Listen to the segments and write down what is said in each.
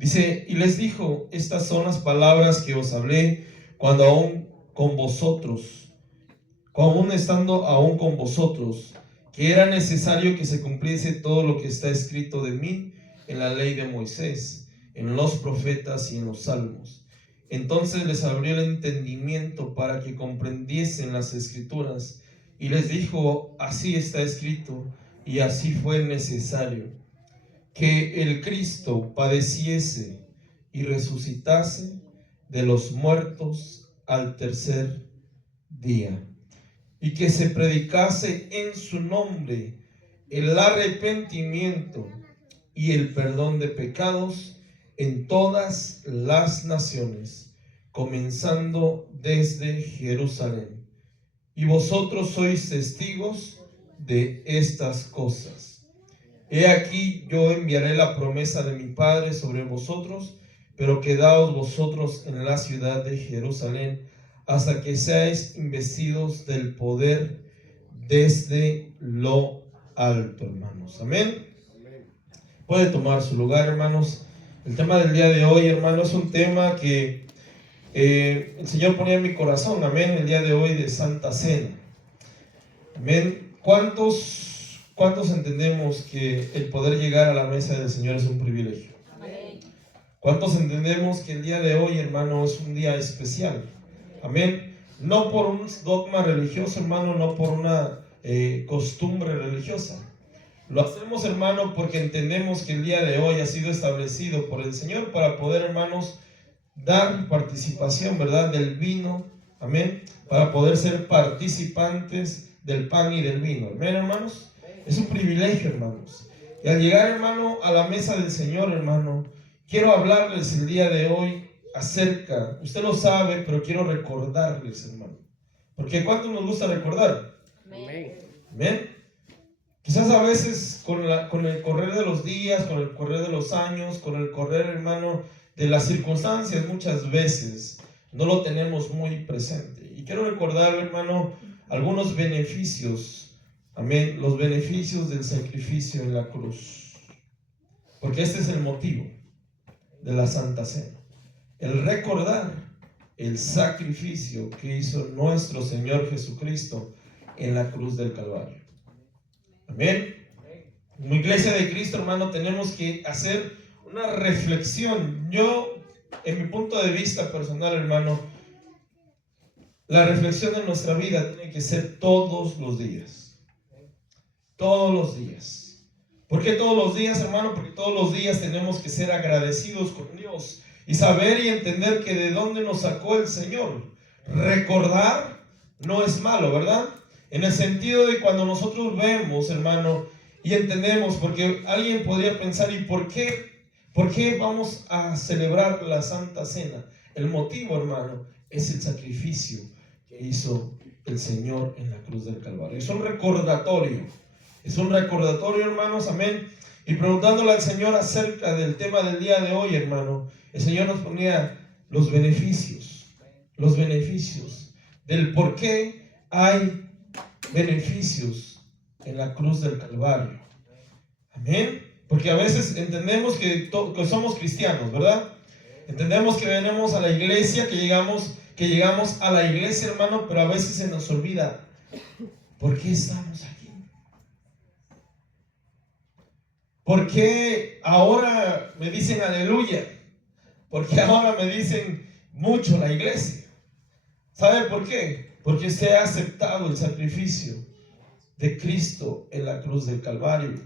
Dice, y les dijo, estas son las palabras que os hablé cuando aún con vosotros, aún estando aún con vosotros, que era necesario que se cumpliese todo lo que está escrito de mí en la ley de Moisés, en los profetas y en los salmos. Entonces les abrió el entendimiento para que comprendiesen las escrituras, y les dijo, así está escrito, y así fue necesario, que el Cristo padeciese y resucitase de los muertos al tercer día, y que se predicase en su nombre el arrepentimiento y el perdón de pecados en todas las naciones, comenzando desde Jerusalén. Y vosotros sois testigos de estas cosas. He aquí, yo enviaré la promesa de mi Padre sobre vosotros, pero quedaos vosotros en la ciudad de Jerusalén hasta que seáis investidos del poder desde lo alto, hermanos. Amén. Puede tomar su lugar, hermanos. El tema del día de hoy, hermanos, es un tema que el Señor ponía en mi corazón. Amén. El día de hoy de Santa Cena. Amén. ¿Cuántos entendemos que el poder llegar a la mesa del Señor es un privilegio? Amén. ¿Cuántos entendemos que el día de hoy, hermano, es un día especial? Amén. No por un dogma religioso, hermano, no por una costumbre religiosa. Lo hacemos, hermano, porque entendemos que el día de hoy ha sido establecido por el Señor para poder, hermanos, dar participación, ¿verdad?, del vino. Amén. Para poder ser participantes del pan y del vino. Amén, hermanos. Es un privilegio, hermanos. Y al llegar, hermano, a la mesa del Señor, hermano, quiero hablarles el día de hoy acerca, usted lo sabe, pero quiero recordarles, hermano. Porque ¿cuánto nos gusta recordar? Amén. Amén. Quizás a veces con el correr de los días, con el correr de los años, con el correr, hermano, de las circunstancias, muchas veces no lo tenemos muy presente. Y quiero recordar, hermano, algunos beneficios, amén, los beneficios del sacrificio en la cruz. Porque este es el motivo de la Santa Cena. El recordar el sacrificio que hizo nuestro Señor Jesucristo en la cruz del Calvario. Amén. Como iglesia de Cristo, hermano, tenemos que hacer una reflexión. Yo, en mi punto de vista personal, hermano, la reflexión de nuestra vida tiene que ser todos los días. Todos los días. ¿Por qué todos los días, hermano? Porque todos los días tenemos que ser agradecidos con Dios y saber y entender que de dónde nos sacó el Señor. Recordar no es malo, ¿verdad? En el sentido de cuando nosotros vemos, hermano, y entendemos, porque alguien podría pensar, ¿y por qué vamos a celebrar la Santa Cena? El motivo, hermano, es el sacrificio que hizo el Señor en la cruz del Calvario. Es un recordatorio, hermanos, amén. Y preguntándole al Señor acerca del tema del día de hoy, hermano, el Señor nos ponía los beneficios del por qué hay beneficios en la cruz del Calvario. Amén. Porque a veces entendemos que somos cristianos, ¿verdad? Entendemos que venimos a la iglesia, que llegamos a la iglesia, hermano, pero a veces se nos olvida ¿por qué estamos aquí? ¿Por qué ahora me dicen aleluya? ¿Por qué ahora me dicen mucho la iglesia? ¿Sabe por qué? Porque usted ha aceptado el sacrificio de Cristo en la cruz del Calvario.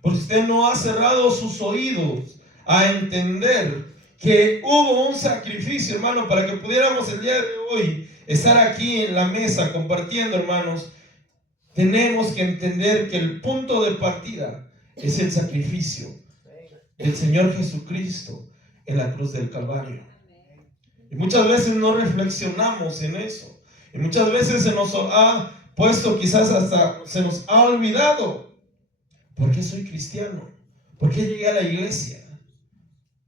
Porque usted no ha cerrado sus oídos a entender que hubo un sacrificio, hermano, para que pudiéramos el día de hoy estar aquí en la mesa compartiendo, hermanos. Tenemos que entender que el punto de partida es el sacrificio del Señor Jesucristo en la cruz del Calvario. Y muchas veces no reflexionamos en eso. Y muchas veces se nos ha puesto, quizás hasta se nos ha olvidado. ¿Por qué soy cristiano? ¿Por qué llegué a la iglesia?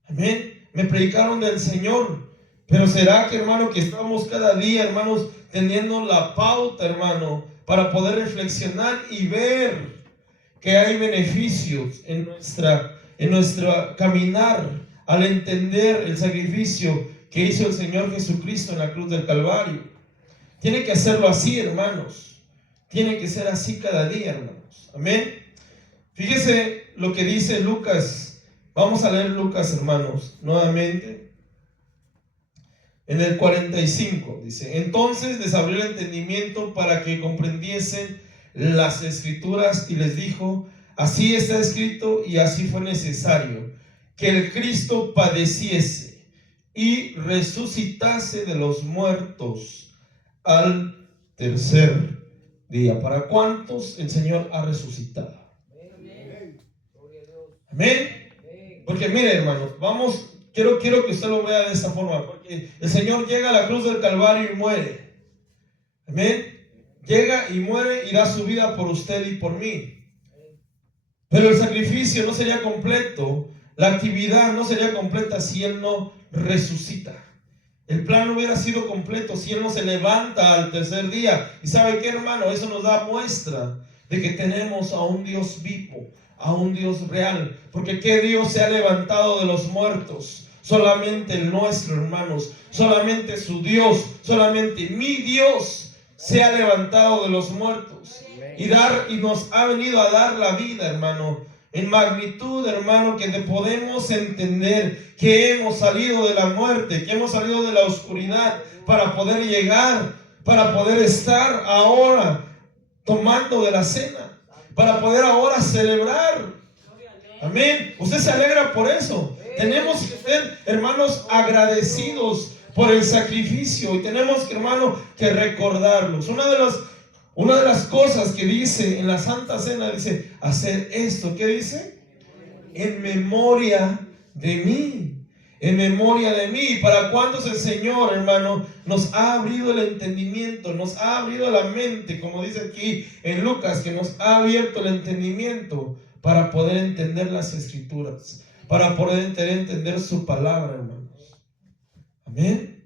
Amén. Me predicaron del Señor. Pero será que, hermano, que estamos cada día, hermanos, teniendo la pauta, hermano, para poder reflexionar y ver que hay beneficios en nuestra caminar al entender el sacrificio que hizo el Señor Jesucristo en la cruz del Calvario. Tiene que hacerlo así, hermanos. Tiene que ser así cada día, hermanos. Amén. Fíjese lo que dice Lucas. Vamos a leer Lucas, hermanos, nuevamente. En el 45 dice: entonces les abrió el entendimiento para que comprendiesen las escrituras, y les dijo: así está escrito y así fue necesario que el Cristo padeciese y resucitase de los muertos al tercer día. ¿Para cuántos el Señor ha resucitado? Amén. Porque mire, hermanos, quiero que usted lo vea de esta forma, porque el Señor llega a la cruz del Calvario y muere. Amén. Llega y muere y da su vida por usted y por mí. Pero el sacrificio no sería completo, la actividad no sería completa si Él no resucita. El plan no hubiera sido completo si Él no se levanta al tercer día. ¿Y sabe qué, hermano? Eso nos da muestra de que tenemos a un Dios vivo, a un Dios real. Porque ¿qué Dios se ha levantado de los muertos? Solamente el nuestro, hermanos. Solamente su Dios, solamente mi Dios se ha levantado de los muertos. Y nos ha venido a dar la vida, hermano, en magnitud, hermano, que podemos entender que hemos salido de la muerte, que hemos salido de la oscuridad para poder llegar, para poder estar ahora tomando de la cena, para poder ahora celebrar. Amén. Usted se alegra por eso. Tenemos que ser, hermanos, agradecidos por el sacrificio, y tenemos que, hermano, que recordarlos. Una de las cosas que dice en la Santa Cena, dice: hacer esto. ¿Qué dice? En memoria de mí. En memoria de mí. ¿Y para cuántos el Señor, hermano, nos ha abrido el entendimiento, nos ha abrido la mente, como dice aquí en Lucas, que nos ha abierto el entendimiento para poder entender las Escrituras, para poder entender su palabra, hermanos? Amén.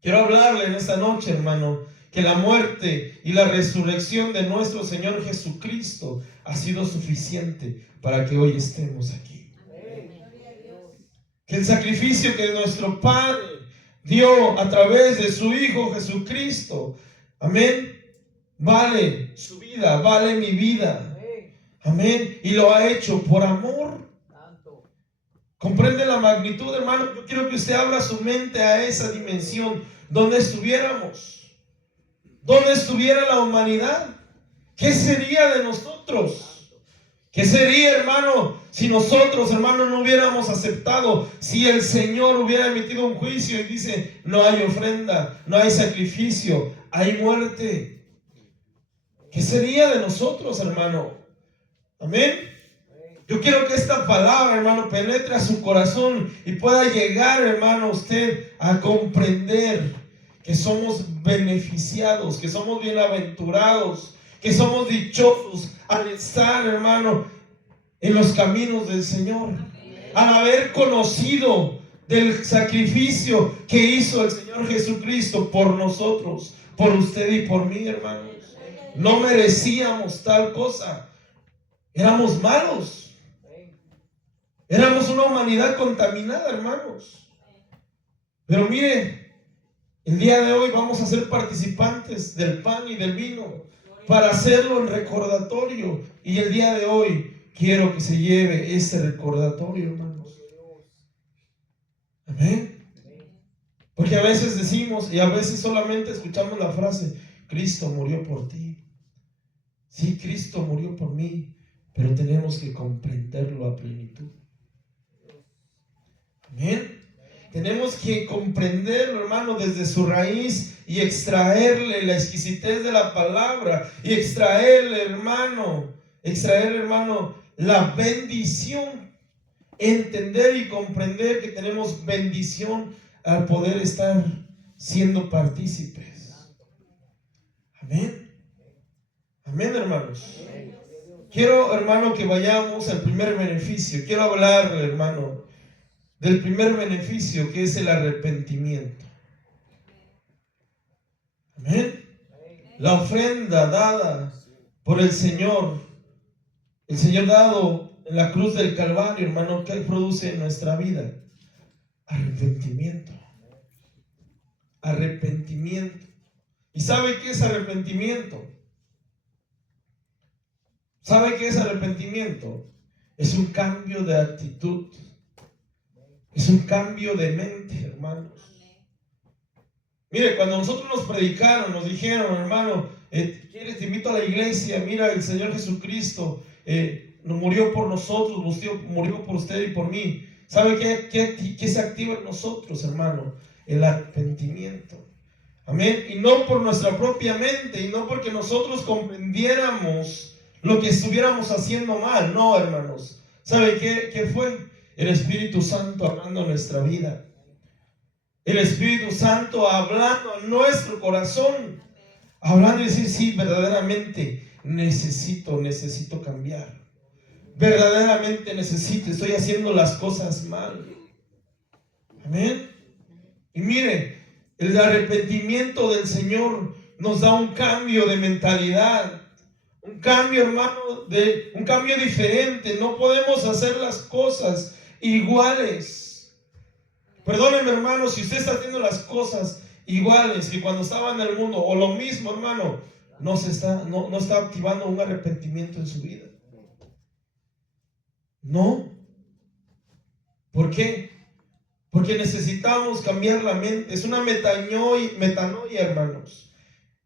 Quiero hablarle en esta noche, hermano, que la muerte y la resurrección de nuestro Señor Jesucristo ha sido suficiente para que hoy estemos aquí. Que el sacrificio que nuestro Padre dio a través de su Hijo Jesucristo, amén, vale su vida, vale mi vida. Amén. Y lo ha hecho por amor. ¿Comprende la magnitud, hermano? Yo quiero que usted abra su mente a esa dimensión donde estuviéramos. ¿Dónde estuviera la humanidad? ¿Qué sería de nosotros? ¿Qué sería, hermano, si nosotros, hermano, no hubiéramos aceptado? Si el Señor hubiera emitido un juicio y dice: no hay ofrenda, no hay sacrificio, hay muerte. ¿Qué sería de nosotros, hermano? Amén. Yo quiero que esta palabra, hermano, penetre a su corazón y pueda llegar, hermano, usted a comprender que somos beneficiados, que somos bienaventurados, que somos dichosos al estar, hermano, en los caminos del Señor, al haber conocido del sacrificio que hizo el Señor Jesucristo por nosotros, por usted y por mí, hermanos. No merecíamos tal cosa. Éramos malos. Éramos una humanidad contaminada, hermanos. Pero mire, el día de hoy vamos a ser participantes del pan y del vino para hacerlo en recordatorio. Y el día de hoy quiero que se lleve ese recordatorio, hermanos. Amén. Porque a veces decimos, y a veces solamente escuchamos la frase: Cristo murió por ti. Sí, Cristo murió por mí, pero tenemos que comprenderlo a plenitud. Amén. Tenemos que comprenderlo, hermano, desde su raíz y extraerle la exquisitez de la palabra y extraerle, hermano, la bendición. Entender y comprender que tenemos bendición al poder estar siendo partícipes. Amén. Amén, hermanos. Quiero, hermano, que vayamos al primer beneficio. Quiero hablarle, hermano, del primer beneficio, que es el arrepentimiento. Amén. La ofrenda dada por el Señor dado en la cruz del Calvario, hermano, ¿qué produce en nuestra vida? Arrepentimiento. Arrepentimiento. ¿Y sabe qué es arrepentimiento? ¿Sabe qué es arrepentimiento? Es un cambio de actitud. Es un cambio de mente, hermanos. Mire, cuando nosotros nos predicaron, nos dijeron, hermano, ¿quieres? Te invito a la iglesia, mira, el Señor Jesucristo murió por nosotros, murió por usted y por mí. ¿Sabe qué se activa en nosotros, hermano? El arrepentimiento. Amén. Y no por nuestra propia mente, y no porque nosotros comprendiéramos lo que estuviéramos haciendo mal. No, hermanos. ¿Sabe qué fue? El Espíritu Santo hablando en nuestra vida. El Espíritu Santo hablando en nuestro corazón. Hablando y decir, sí, verdaderamente necesito cambiar. Verdaderamente estoy haciendo las cosas mal. Amén. Y mire, el arrepentimiento del Señor nos da un cambio de mentalidad. Un cambio, hermano, un cambio diferente. No podemos hacer las cosas iguales. Perdónenme, hermano, si usted está haciendo las cosas iguales que cuando estaba en el mundo, o lo mismo, hermano, no está activando un arrepentimiento en su vida. No. ¿Por qué? Porque necesitamos cambiar la mente. Es una metanoia, hermanos.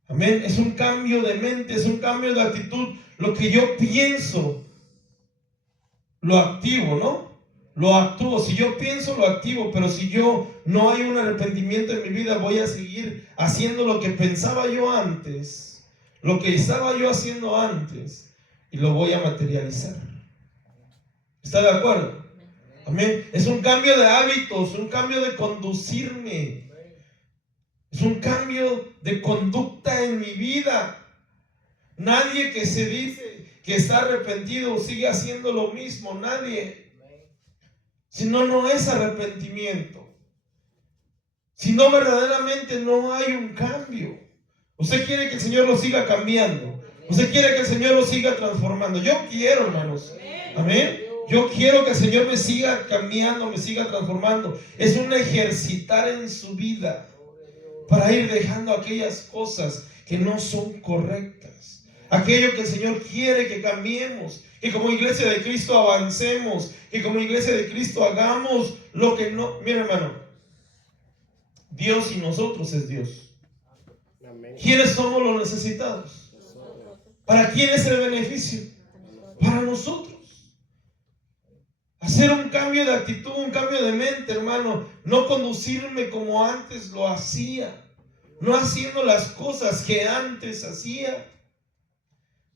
Amén. Es un cambio de mente, es un cambio de actitud. Lo que yo pienso, lo activo, ¿no? Lo actúo. Si yo pienso, lo activo. Pero si no hay un arrepentimiento en mi vida, voy a seguir haciendo lo que pensaba yo antes, lo que estaba yo haciendo antes, y lo voy a materializar. ¿Está de acuerdo? Amén. Es un cambio de hábitos, un cambio de conducirme. Es un cambio de conducta en mi vida. Nadie que se dice que está arrepentido sigue haciendo lo mismo. Nadie. Si no, no es arrepentimiento. Si no, verdaderamente no hay un cambio. Usted quiere que el Señor lo siga cambiando. Usted quiere que el Señor lo siga transformando. Yo quiero, hermanos. Amén. Yo quiero que el Señor me siga cambiando, me siga transformando. Es un ejercitar en su vida para ir dejando aquellas cosas que no son correctas. Aquello que el Señor quiere que cambiemos. Que como iglesia de Cristo avancemos. Que como iglesia de Cristo hagamos lo que no... Mira, hermano, Dios y nosotros es Dios. ¿Quiénes somos los necesitados? ¿Para quién es el beneficio? Para nosotros. Hacer un cambio de actitud, un cambio de mente, hermano. No conducirme como antes lo hacía. No haciendo las cosas que antes hacía.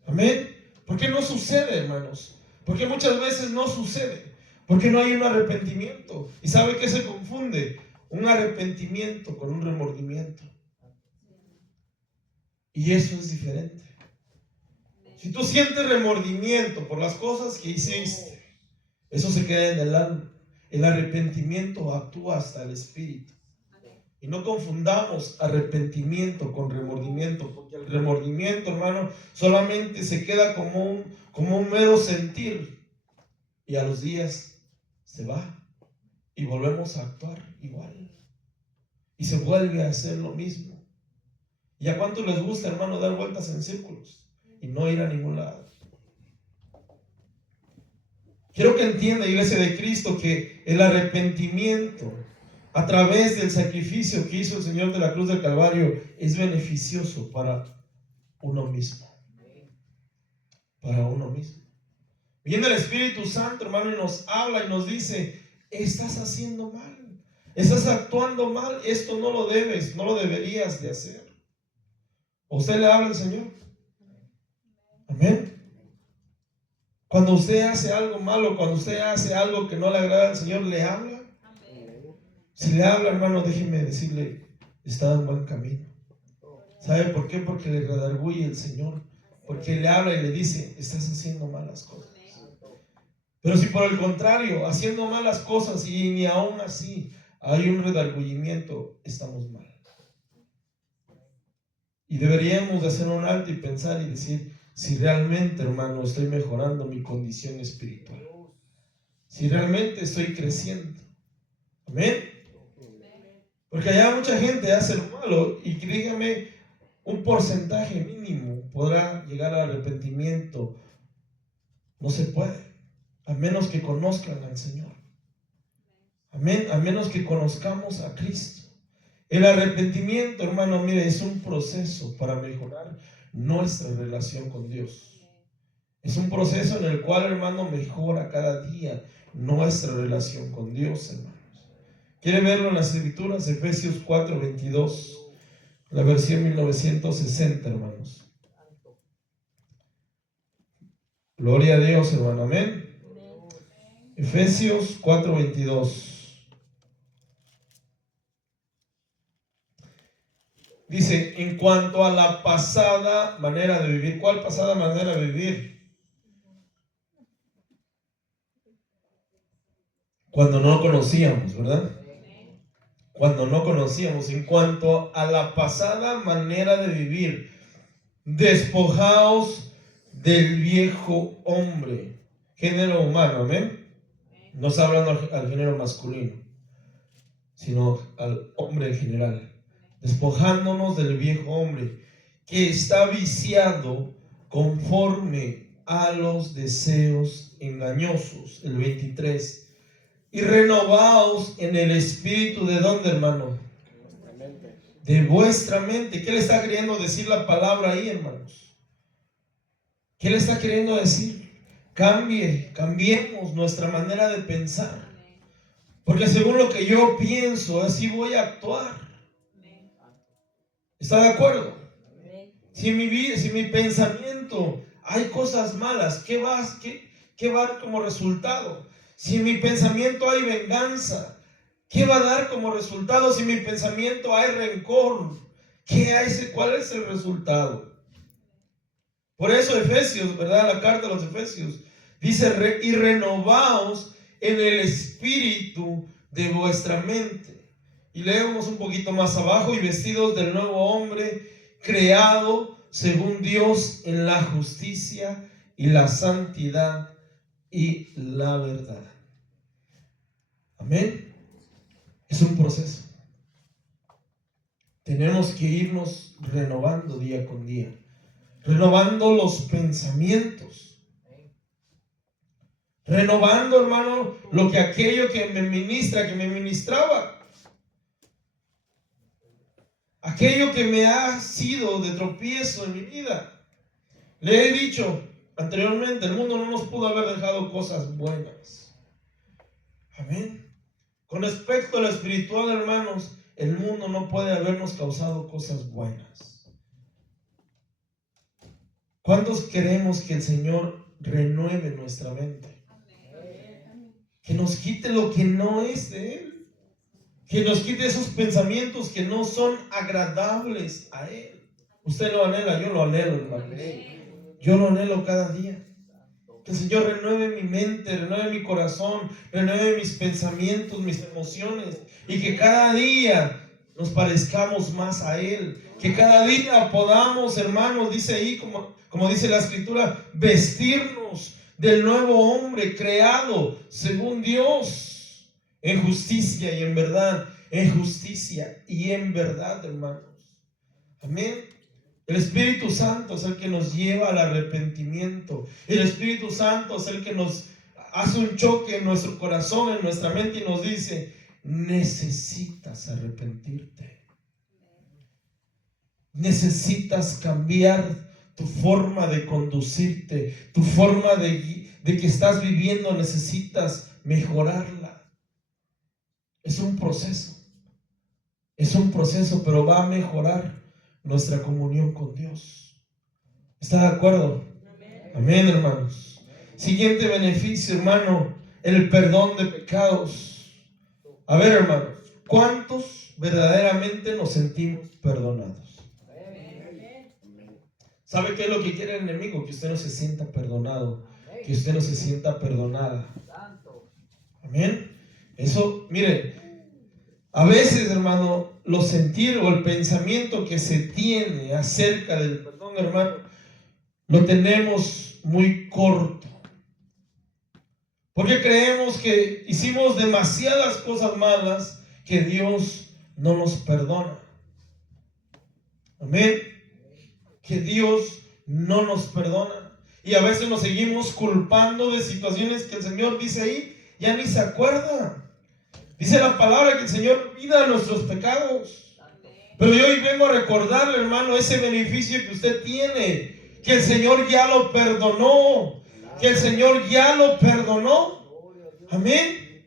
Amén. ¿Por qué no sucede, hermanos? Porque muchas veces no sucede. Porque no hay un arrepentimiento. ¿Y sabe qué se confunde? Un arrepentimiento con un remordimiento. Y eso es diferente. Si tú sientes remordimiento por las cosas que hiciste, eso se queda en el alma. El arrepentimiento actúa hasta el espíritu. Y no confundamos arrepentimiento con remordimiento, porque el remordimiento, hermano, solamente se queda como un mero sentir. Y a los días se va. Y volvemos a actuar igual. Y se vuelve a hacer lo mismo. ¿Y a cuánto les gusta, hermano, dar vueltas en círculos y no ir a ningún lado? Quiero que entienda, iglesia de Cristo, que el arrepentimiento a través del sacrificio que hizo el Señor de la cruz del Calvario es beneficioso para uno mismo. Para uno mismo. Viene el Espíritu Santo, hermano, y nos habla y nos dice: estás haciendo mal, estás actuando mal, esto no lo debes, no lo deberías de hacer. ¿Usted le habla al Señor? Amén. Cuando usted hace algo malo, cuando usted hace algo que no le agrada al Señor, ¿le habla? Si le habla, hermano, déjeme decirle, está en buen camino. ¿Sabe por qué? Porque le redarguye el Señor. Porque le habla y le dice: estás haciendo malas cosas. Pero si por el contrario, haciendo malas cosas y ni aún así hay un redarguyimiento, estamos mal. Y deberíamos de hacer un alto y pensar y decir: si realmente, hermano, estoy mejorando mi condición espiritual. si realmente estoy creciendo. Amén. Porque allá mucha gente hace lo malo y dígame, un porcentaje mínimo podrá llegar al arrepentimiento. No se puede, a menos que conozcan al Señor. Amén, a menos que conozcamos a Cristo. El arrepentimiento, hermano, mire, es un proceso para mejorar nuestra relación con Dios. Es un proceso en el cual, hermano, mejora cada día nuestra relación con Dios, hermanos. ¿Quiere verlo en las Escrituras? Efesios 4:22, la versión 1960, hermanos. Gloria a Dios, hermano, amén. Efesios 4:22. Dice, en cuanto a la pasada manera de vivir. ¿Cuál pasada manera de vivir? Cuando no conocíamos, ¿verdad? Cuando no conocíamos. En cuanto a la pasada manera de vivir, despojaos del viejo hombre, género humano, amén. No está hablando al género masculino, sino al hombre en general. Despojándonos del viejo hombre que está viciado conforme a los deseos engañosos. El 23. Y renovaos en el espíritu de ¿dónde, hermano? De vuestra mente. ¿Qué le está queriendo decir la palabra ahí, hermanos? ¿Qué le está queriendo decir? Cambiemos nuestra manera de pensar. Porque según lo que yo pienso, así voy a actuar. ¿Está de acuerdo? Si en mi vida, si en mi pensamiento hay cosas malas, ¿qué va a dar como resultado? Si en mi pensamiento hay venganza, ¿qué va a dar como resultado? Si en mi pensamiento hay rencor, ¿cuál es el resultado? Por eso Efesios, ¿verdad? La carta de los Efesios dice, y renovaos en el espíritu de vuestra mente. Y leemos un poquito más abajo, y vestidos del nuevo hombre, creado según Dios en la justicia y la santidad y la verdad. Amén. Es un proceso. Tenemos que irnos renovando día con día, renovando los pensamientos, renovando, hermano, aquello que me ministraba, aquello que me ha sido de tropiezo en mi vida. Le he dicho anteriormente, el mundo no nos pudo haber dejado cosas buenas. Amén. Con respecto a lo espiritual, hermanos, el mundo no puede habernos causado cosas buenas. ¿Cuántos queremos que el Señor renueve nuestra mente? Que nos quite lo que no es de Él. Que nos quite esos pensamientos que no son agradables a Él. Usted lo anhela, yo lo anhelo, hermano. Yo lo anhelo cada día. Que el Señor renueve mi mente, renueve mi corazón, renueve mis pensamientos, mis emociones. Y que cada día nos parezcamos más a Él. Que cada día podamos, hermanos, dice ahí, como dice la Escritura, vestirnos del nuevo hombre creado según Dios, en justicia y en verdad. En justicia y en verdad, hermanos. Amén. El Espíritu Santo es el que nos lleva al arrepentimiento. El Espíritu Santo es el que nos hace un choque en nuestro corazón, en nuestra mente, y nos dice, necesitas arrepentirte. Necesitas cambiar tu forma de conducirte, tu forma de que estás viviendo, necesitas mejorarla. Es un proceso, pero va a mejorar nuestra comunión con Dios. ¿Está de acuerdo? Amén, hermanos. Siguiente beneficio, hermano, el perdón de pecados. A ver, hermano, ¿cuántos verdaderamente nos sentimos perdonados? ¿Sabe qué es lo que quiere el enemigo? Que usted no se sienta perdonado, que usted no se sienta perdonada. Amén. Eso, mire, a veces, hermano, los sentir o el pensamiento que se tiene acerca del perdón, hermano, lo tenemos muy corto. Porque creemos que hicimos demasiadas cosas malas que Dios no nos perdona. Amén. Que Dios no nos perdona. Y a veces nos seguimos culpando de situaciones que el Señor dice ahí, ya ni se acuerda. Dice la palabra que el Señor olvida nuestros pecados. Pero yo hoy vengo a recordarle, hermano, ese beneficio que usted tiene, que el Señor ya lo perdonó, que el Señor ya lo perdonó. Amén.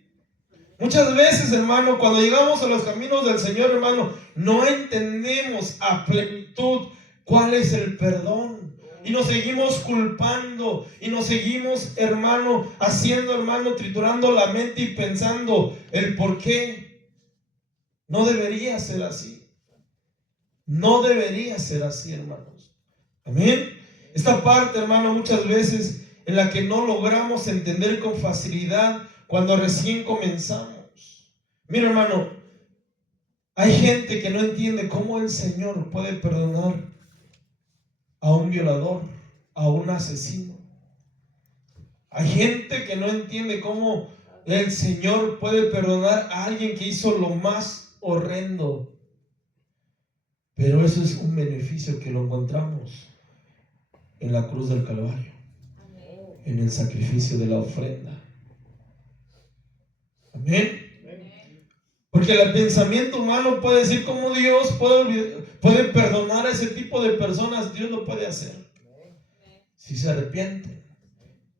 Muchas veces, hermano, cuando llegamos a los caminos del Señor, hermano, no entendemos a plenitud cuál es el perdón. Y nos seguimos culpando y nos seguimos, hermano, haciendo, hermano, triturando la mente y pensando el por qué. No debería ser así. No debería ser así, hermanos. Amén. Esta parte, hermano, muchas veces en la que no logramos entender con facilidad cuando recién comenzamos. Mira, hermano, hay gente que no entiende cómo el Señor puede perdonar a un violador, a un asesino. Hay gente que no entiende cómo el Señor puede perdonar a alguien que hizo lo más horrendo. Pero eso es un beneficio que lo encontramos en la cruz del Calvario, en el sacrificio de la ofrenda. Amén. Porque el pensamiento humano puede decir cómo Dios puede perdonar a ese tipo de personas. Dios lo puede hacer si se arrepienten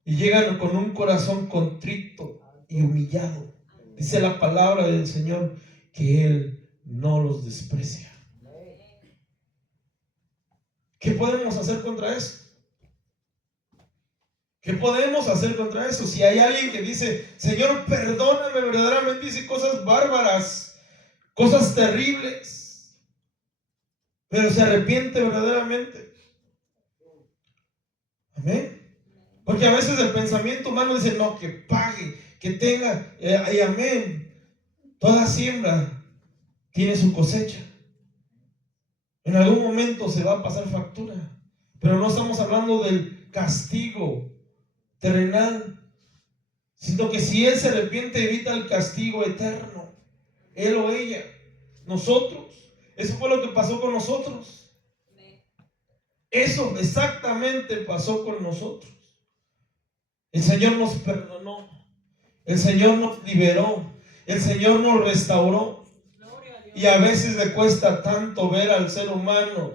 y llegan con un corazón contrito y humillado. Dice la palabra del Señor que Él no los desprecia. ¿Qué podemos hacer contra eso? ¿Qué podemos hacer contra eso? Si hay alguien que dice, Señor, perdóname, verdaderamente dice cosas bárbaras, cosas terribles, pero se arrepiente verdaderamente. Amén. Porque a veces el pensamiento humano dice, no, que pague, que tenga, y amén. Toda siembra tiene su cosecha. En algún momento se va a pasar factura, pero no estamos hablando del castigo terrenal, sino que si él se arrepiente evita el castigo eterno, él o ella, nosotros. Eso fue lo que pasó con nosotros. Eso exactamente pasó con nosotros. El Señor nos perdonó, el Señor nos liberó, el Señor nos restauró. Y a veces le cuesta tanto ver al ser humano,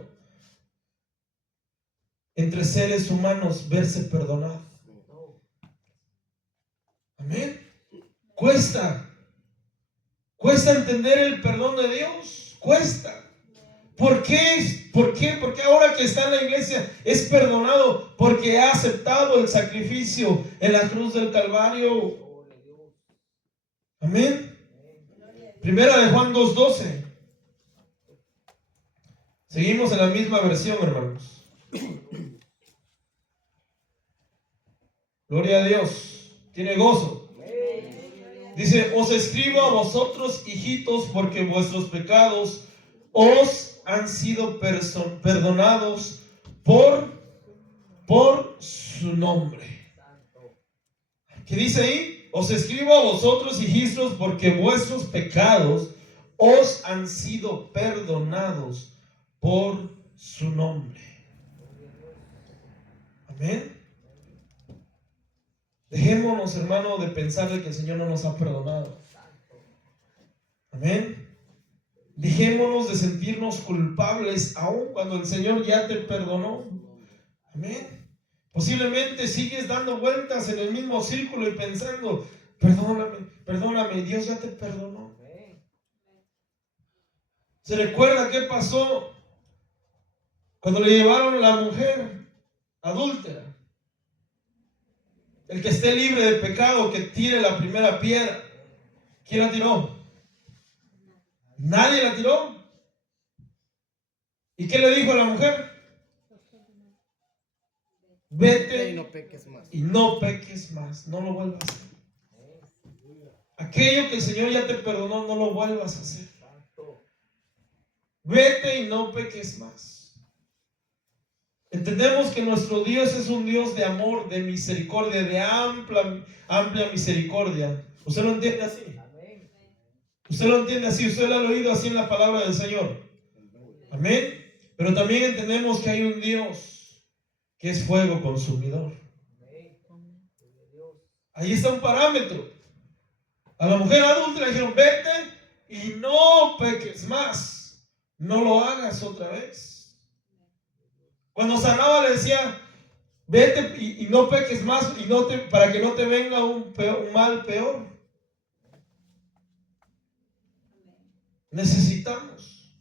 entre seres humanos, verse perdonado. Amén. Cuesta entender el perdón de Dios. Cuesta. ¿Por qué? ¿Por qué? Porque ahora que está en la iglesia es perdonado porque ha aceptado el sacrificio en la cruz del Calvario. Amén. Primera de Juan 2:12. Seguimos en la misma versión, hermanos. Gloria a Dios. Tiene gozo. Dice, os escribo a vosotros, hijitos, porque vuestros pecados os han sido perdonados por su nombre. ¿Qué dice ahí? Os escribo a vosotros, hijitos, porque vuestros pecados os han sido perdonados por su nombre. Amén. Dejémonos, hermano, de pensar de que el Señor no nos ha perdonado. Amén. Dejémonos de sentirnos culpables aun cuando el Señor ya te perdonó. Amén. Posiblemente sigues dando vueltas en el mismo círculo y pensando, perdóname, Dios ya te perdonó. ¿Se recuerda qué pasó cuando le llevaron a la mujer adúltera? El que esté libre de pecado, que tire la primera piedra. ¿Quién la tiró? Nadie la tiró. ¿Y qué le dijo a la mujer? Vete y no peques más. No lo vuelvas a hacer. Aquello que el Señor ya te perdonó, no lo vuelvas a hacer. Vete y no peques más. Entendemos que nuestro Dios es un Dios de amor, de misericordia, de amplia misericordia. ¿Usted lo entiende así? ¿Usted lo entiende así? ¿Usted lo ha oído así en la palabra del Señor? Amén. Pero también entendemos que hay un Dios que es fuego consumidor. Ahí está un parámetro. A la mujer adulta le dijeron, vete y no peques más. No lo hagas otra vez. Cuando sanaba le decía, vete y no peques más y para que no te venga un mal peor. Necesitamos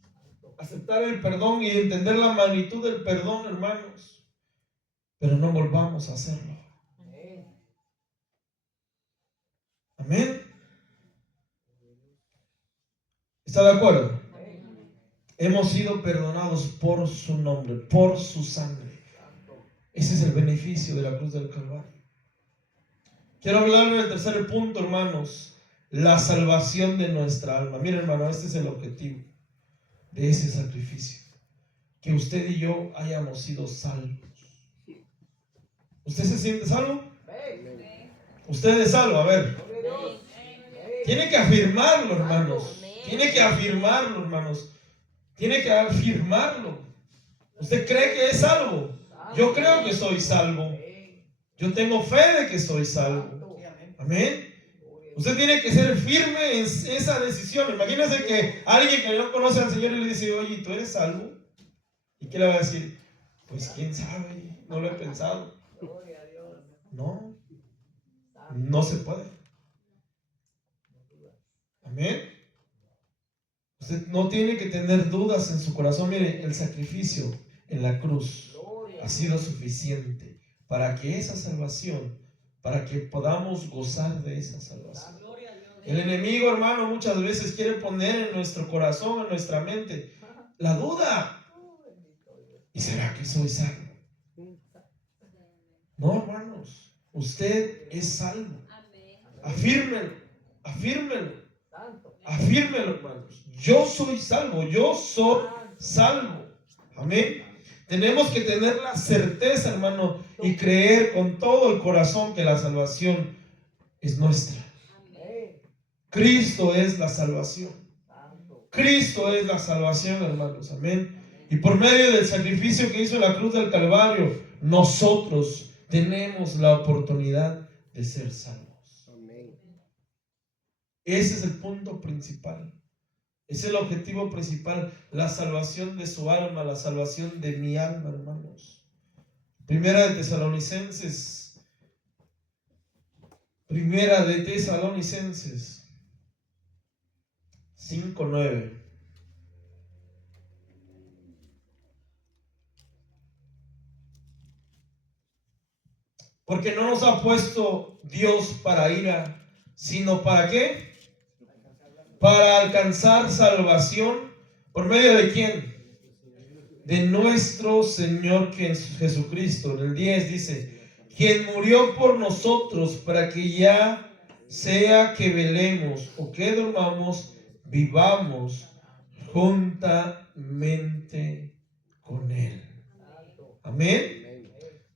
aceptar el perdón y entender la magnitud del perdón, hermanos. Pero no volvamos a hacerlo. Amén. ¿Está de acuerdo? Hemos sido perdonados por su nombre, por su sangre. Ese es el beneficio de la cruz del Calvario. Quiero hablar del tercer punto, hermanos. La salvación de nuestra alma. Mira, hermano, este es el objetivo de ese sacrificio. Que usted y yo hayamos sido salvos. ¿Usted se siente salvo? Usted es salvo, a ver. Tiene que afirmarlo, hermanos. Tiene que afirmarlo, hermanos. Tiene que afirmarlo. ¿Usted cree que es salvo? Yo creo que soy salvo. Yo tengo fe de que soy salvo. Amén. Usted tiene que ser firme en esa decisión. Imagínese que alguien que no conoce al Señor y le dice, oye, ¿tú eres salvo? ¿Y qué le va a decir? Pues quién sabe, no lo he pensado. No, no se puede. Amén. Usted no tiene que tener dudas en su corazón. Mire, el sacrificio en la cruz ha sido suficiente para que esa salvación, para que podamos gozar de esa salvación. El enemigo, hermano, muchas veces quiere poner en nuestro corazón, en nuestra mente, la duda. ¿Y será que soy salvo? No, hermanos, usted es salvo. Afírmelo, afírmelo, afírmelo, hermanos. Yo soy salvo, yo soy salvo. Amén. Tenemos que tener la certeza, hermano, y creer con todo el corazón que la salvación es nuestra. Cristo es la salvación. Cristo es la salvación, hermanos. Amén. Y por medio del sacrificio que hizo en la cruz del Calvario, nosotros tenemos la oportunidad de ser salvos. Ese es el punto principal. Es el objetivo principal, la salvación de su alma, la salvación de mi alma, hermanos. Primera de Tesalonicenses 5:9. Porque no nos ha puesto Dios para ira, sino ¿para qué? Para alcanzar salvación. ¿Por medio de quién? De nuestro Señor Jesucristo. En el 10 dice, quien murió por nosotros para que ya sea que velemos o que dormamos, vivamos juntamente con Él. Amén.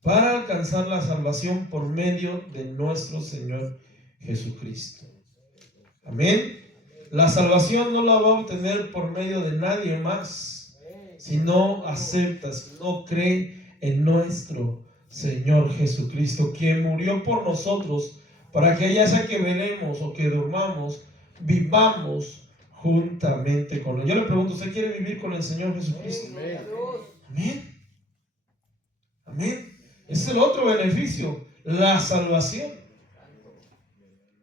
Para alcanzar la salvación por medio de nuestro Señor Jesucristo. Amén. La salvación no la va a obtener por medio de nadie más, si no acepta, si no cree en nuestro Señor Jesucristo, quien murió por nosotros, para que ya sea que velemos o que durmamos, vivamos juntamente con Él. Yo le pregunto, ¿usted quiere vivir con el Señor Jesucristo? Amén. Amén. Ese es el otro beneficio, la salvación.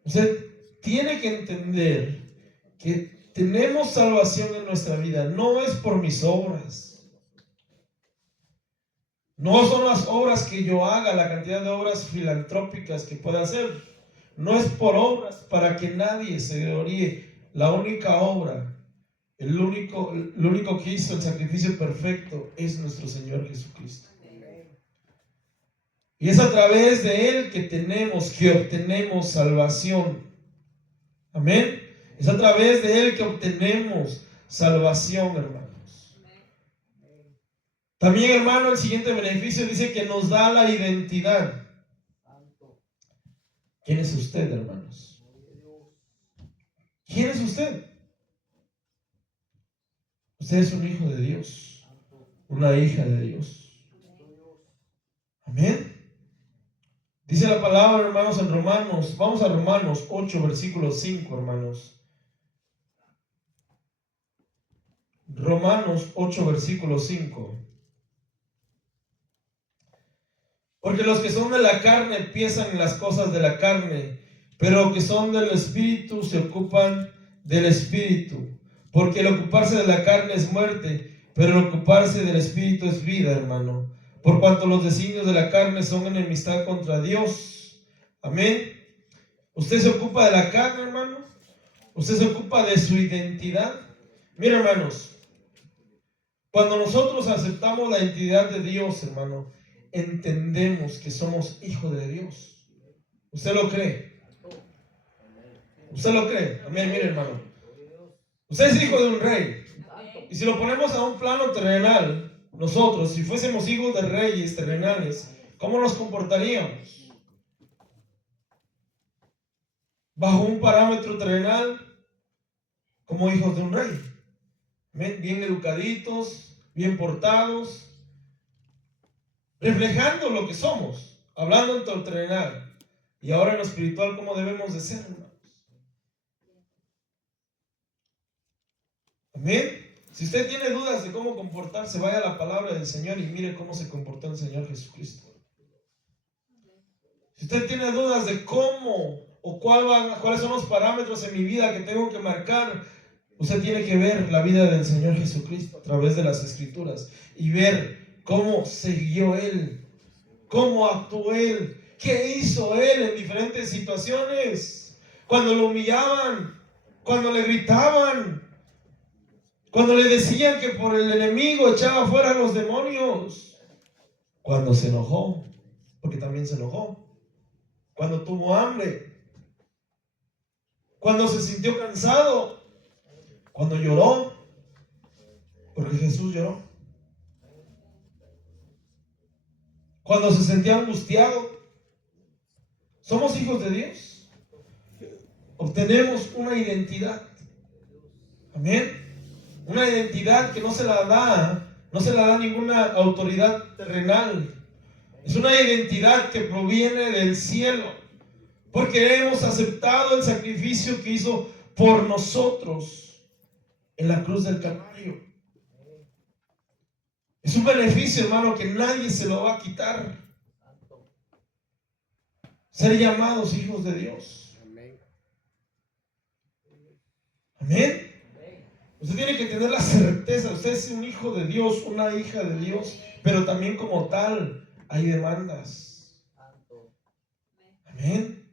Usted tiene que entender que tenemos salvación en nuestra vida. No es por mis obras. No son las obras que yo haga, la cantidad de obras filantrópicas que pueda hacer. No es por obras para que nadie se gloríe. La única obra, lo único que hizo el sacrificio perfecto es nuestro Señor Jesucristo. Y es a través de Él que obtenemos salvación. Amén. Es a través de Él que obtenemos salvación, hermanos. También, hermano, el siguiente beneficio dice que nos da la identidad. ¿Quién es usted, hermanos? ¿Quién es usted? Usted es un hijo de Dios, una hija de Dios. Amén. Dice la palabra, hermanos, en Romanos. Vamos a Romanos 8, versículo 5, hermanos. Romanos 8, versículo 5. Porque los que son de la carne piensan en las cosas de la carne, pero los que son del Espíritu se ocupan del Espíritu. Porque el ocuparse de la carne es muerte, pero el ocuparse del Espíritu es vida, hermano. Por cuanto los designios de la carne son enemistad contra Dios. Amén. ¿Usted se ocupa de la carne, hermano? ¿Usted se ocupa de su identidad? Mira, hermanos, cuando nosotros aceptamos la identidad de Dios, hermano, entendemos que somos hijos de Dios. ¿Usted lo cree? ¿Usted lo cree? Amén, mire, hermano. Usted es hijo de un rey. Y si lo ponemos a un plano terrenal, nosotros, si fuésemos hijos de reyes terrenales, ¿cómo nos comportaríamos? Bajo un parámetro terrenal, como hijos de un rey. Bien educaditos, bien portados, reflejando lo que somos, hablando en lo terrenal. Y ahora en lo espiritual, ¿cómo debemos de ser, hermanos? Amén. Si usted tiene dudas de cómo comportarse, vaya a la palabra del Señor y mire cómo se comportó el Señor Jesucristo. Si usted tiene dudas de cómo o cuáles son los parámetros en mi vida que tengo que marcar, usted tiene que ver la vida del Señor Jesucristo a través de las Escrituras y ver cómo se guió Él, cómo actuó Él, qué hizo Él en diferentes situaciones. Cuando lo humillaban, cuando le gritaban, cuando le decían que por el enemigo echaba fuera a los demonios, cuando se enojó, porque también se enojó, cuando tuvo hambre, cuando se sintió cansado, cuando lloró, porque Jesús lloró, cuando se sentía angustiado. Somos hijos de Dios, obtenemos una identidad, amén, una identidad que no se la da ninguna autoridad terrenal. Es una identidad que proviene del cielo, porque hemos aceptado el sacrificio que hizo por nosotros en la cruz del Calvario. Es un beneficio, hermano, que nadie se lo va a quitar. Ser llamados hijos de Dios. Amén. Usted tiene que tener la certeza, usted es un hijo de Dios, una hija de Dios, pero también como tal hay demandas. Amén.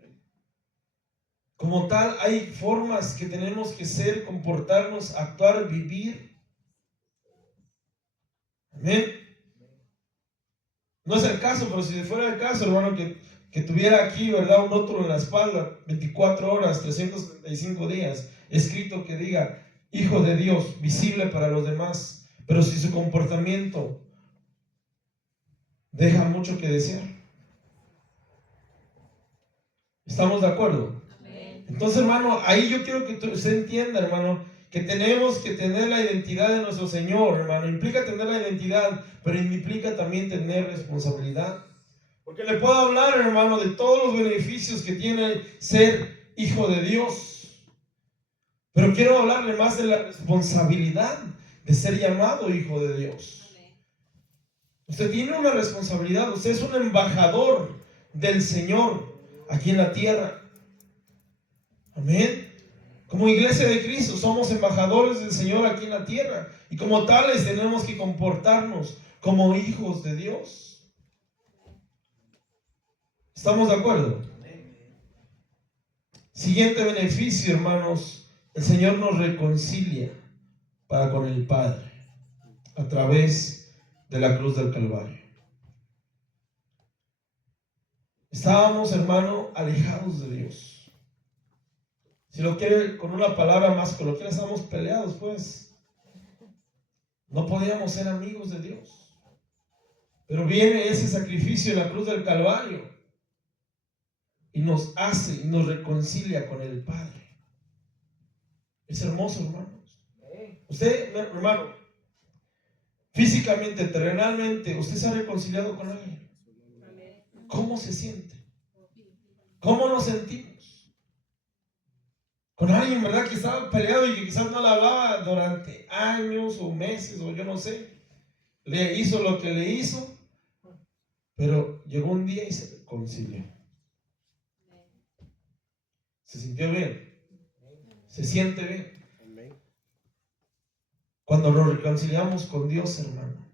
Como tal hay formas que tenemos que ser, comportarnos, actuar, vivir. Amén. No es el caso, pero si fuera el caso, hermano, que tuviera aquí, ¿verdad?, un rótulo en la espalda, 24 horas, 365 días, escrito que diga, hijo de Dios, visible para los demás, pero si su comportamiento deja mucho que desear. ¿Estamos de acuerdo? Amén. Entonces, hermano, ahí yo quiero que usted entienda, hermano, que tenemos que tener la identidad de nuestro Señor, hermano. Implica tener la identidad, pero implica también tener responsabilidad. Porque le puedo hablar, hermano, de todos los beneficios que tiene ser hijo de Dios. Pero quiero hablarle más de la responsabilidad de ser llamado hijo de Dios. Usted tiene una responsabilidad, usted es un embajador del Señor aquí en la tierra. Amén. Como iglesia de Cristo somos embajadores del Señor aquí en la tierra. Y como tales tenemos que comportarnos como hijos de Dios. ¿Estamos de acuerdo? Siguiente beneficio, hermanos. El Señor nos reconcilia para con el Padre a través de la cruz del Calvario. Estábamos, hermano, alejados de Dios. Si lo quiere con una palabra más coloquial, estábamos peleados, pues. No podíamos ser amigos de Dios. Pero viene ese sacrificio en la cruz del Calvario y nos hace y nos reconcilia con el Padre. Es hermoso, hermanos. Usted, hermano, físicamente, terrenalmente, usted se ha reconciliado con alguien. ¿Cómo se siente? ¿Cómo nos sentimos? Con alguien, ¿verdad? Que estaba peleado y que quizás no le hablaba durante años o meses o yo no sé. Le hizo lo que le hizo, pero llegó un día y se reconcilió. Se sintió bien. Se siente bien. Cuando nos reconciliamos con Dios, hermano,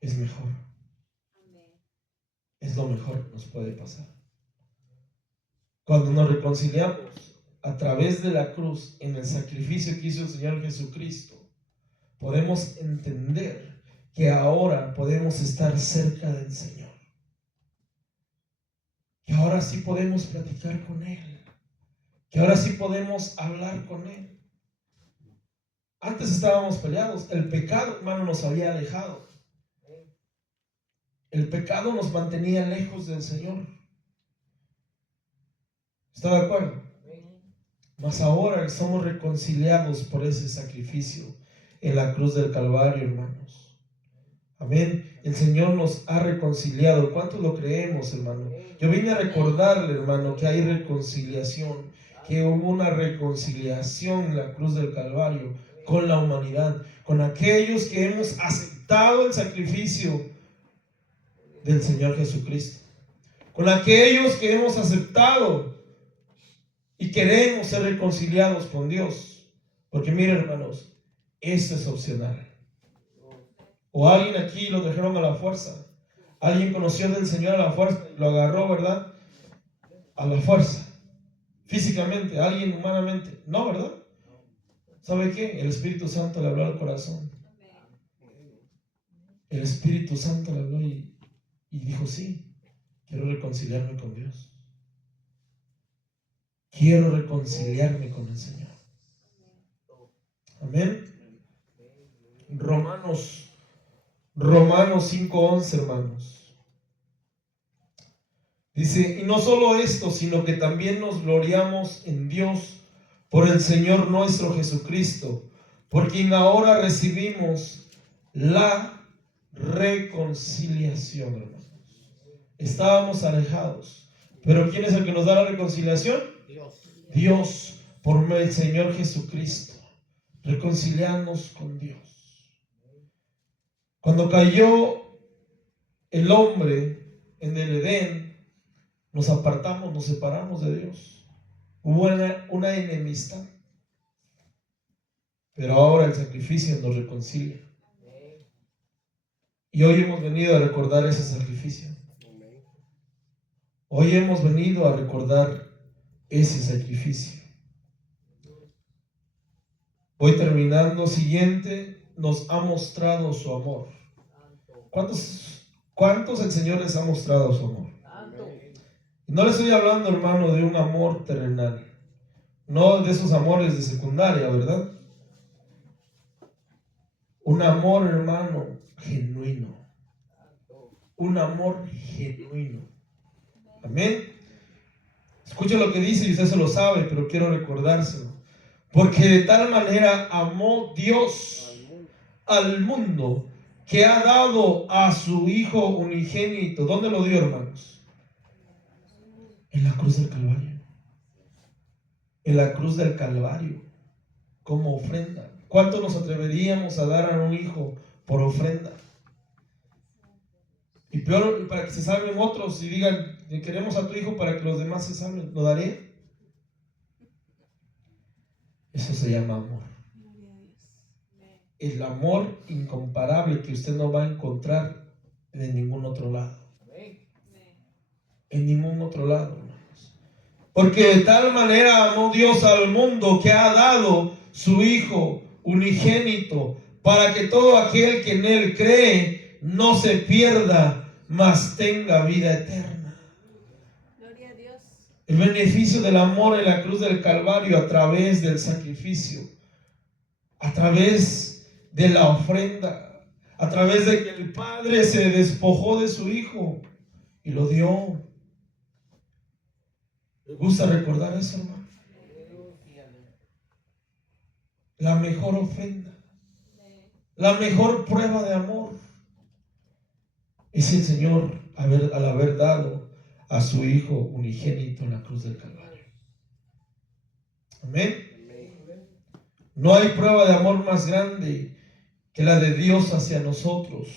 es mejor. Es lo mejor que nos puede pasar. Cuando nos reconciliamos a través de la cruz, en el sacrificio que hizo el Señor Jesucristo, podemos entender que ahora podemos estar cerca del Señor. Que ahora sí podemos platicar con Él. Que ahora sí podemos hablar con Él. Antes estábamos peleados. El pecado, hermano, nos había alejado. El pecado nos mantenía lejos del Señor. ¿Está de acuerdo? Mas ahora somos reconciliados por ese sacrificio en la cruz del Calvario, hermanos. Amén. El Señor nos ha reconciliado. ¿Cuántos lo creemos, hermano? Yo vine a recordarle, hermano, que hay reconciliación, que hubo una reconciliación en la cruz del Calvario con la humanidad, con aquellos que hemos aceptado el sacrificio del Señor Jesucristo, con aquellos que hemos aceptado y queremos ser reconciliados con Dios. Porque miren, hermanos, eso es opcional. O alguien aquí lo dejaron a la fuerza. Alguien conoció del Señor a la fuerza, lo agarró, ¿verdad? A la fuerza. Físicamente, alguien humanamente. No, ¿verdad? ¿Sabe qué? El Espíritu Santo le habló al corazón. El Espíritu Santo le habló y dijo, sí, quiero reconciliarme con Dios. Quiero reconciliarme con el Señor. Amén. Romanos 5:11, hermanos. Dice, y no solo esto, sino que también nos gloriamos en Dios por el Señor nuestro Jesucristo, por quien ahora recibimos la reconciliación, hermanos. Estábamos alejados, pero ¿quién es el que nos da la reconciliación? Dios, por medio del Señor Jesucristo. Reconciliarnos con Dios. Cuando cayó el hombre en el Edén, nos apartamos, nos separamos de Dios. Hubo una enemistad. Pero ahora el sacrificio nos reconcilia. Y hoy hemos venido a recordar ese sacrificio. Hoy hemos venido a recordar ese sacrificio. Voy terminando. Siguiente, nos ha mostrado su amor. ¿Cuántos el Señor les ha mostrado su amor? No le estoy hablando, hermano, de un amor terrenal. No de esos amores de secundaria, ¿verdad? Un amor, hermano, genuino. Un amor genuino. Amén. Escucha lo que dice y usted se lo sabe, pero quiero recordárselo. Porque de tal manera amó Dios al mundo que ha dado a su Hijo unigénito. ¿Dónde lo dio, hermanos? En la cruz del Calvario. En la cruz del Calvario, como ofrenda. ¿Cuánto nos atreveríamos a dar a un hijo por ofrenda? Y peor, para que se salven otros y digan, queremos a tu hijo para que los demás se salven. ¿Lo daré? Eso se llama amor. El amor incomparable que usted no va a encontrar en ningún otro lado. En ningún otro lado, hermanos. Porque de tal manera amó Dios al mundo que ha dado su Hijo unigénito para que todo aquel que en Él cree no se pierda, mas tenga vida eterna. Gloria a Dios. El beneficio del amor en la cruz del Calvario a través del sacrificio, a través de la ofrenda, a través de que el Padre se despojó de su Hijo y lo dio. ¿Le gusta recordar eso, hermano? La mejor ofrenda, la mejor prueba de amor es el Señor al haber dado a su Hijo unigénito en la cruz del Calvario. Amén. No hay prueba de amor más grande que la de Dios hacia nosotros,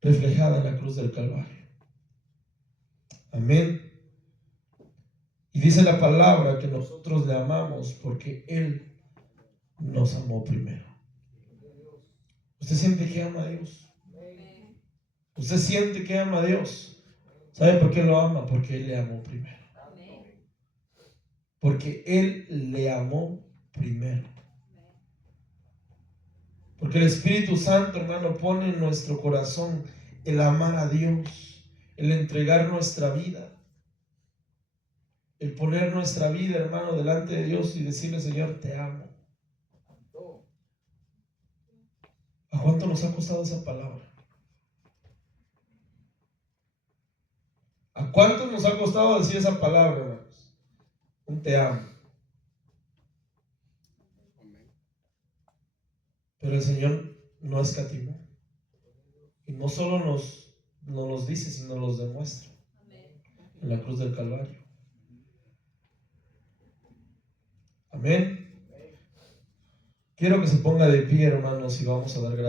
reflejada en la cruz del Calvario. Amén. Y dice la palabra que nosotros le amamos porque Él nos amó primero. ¿Usted siente que ama a Dios? ¿Usted siente que ama a Dios? ¿Sabe por qué lo ama? Porque Él le amó primero. Porque Él le amó primero. Porque el Espíritu Santo, hermano, pone en nuestro corazón el amar a Dios, el entregar nuestra vida, el poner nuestra vida, hermano, delante de Dios y decirle: Señor, te amo. ¿A cuánto nos ha costado esa palabra? ¿A cuánto nos ha costado decir esa palabra, hermanos? Un te amo. Pero el Señor no escatimó. Y no solo nos dice, sino nos demuestra en la cruz del Calvario. Amén. Quiero que se ponga de pie, hermanos, y vamos a dar gracias.